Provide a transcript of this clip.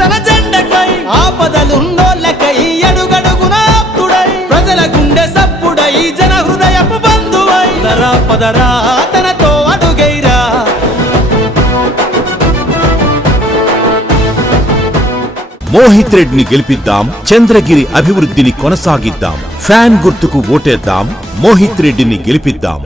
తన జెండకై ఆపదలున్నోళ్ళకై అడుగడుగున ఆప్తుడై ప్రజల గుండె సప్పుడై జన హృదయపు బంధువై దరా పదరా తనతో అడుగైరా మోహిత్ రెడ్డిని గెలిపిద్దాం, చంద్రగిరి అభివృద్ధిని కొనసాగిద్దాం. ఫ్యాన్ గుర్తుకు ఓటేద్దాం, మోహిత్ రెడ్డిని గెలిపిద్దాం.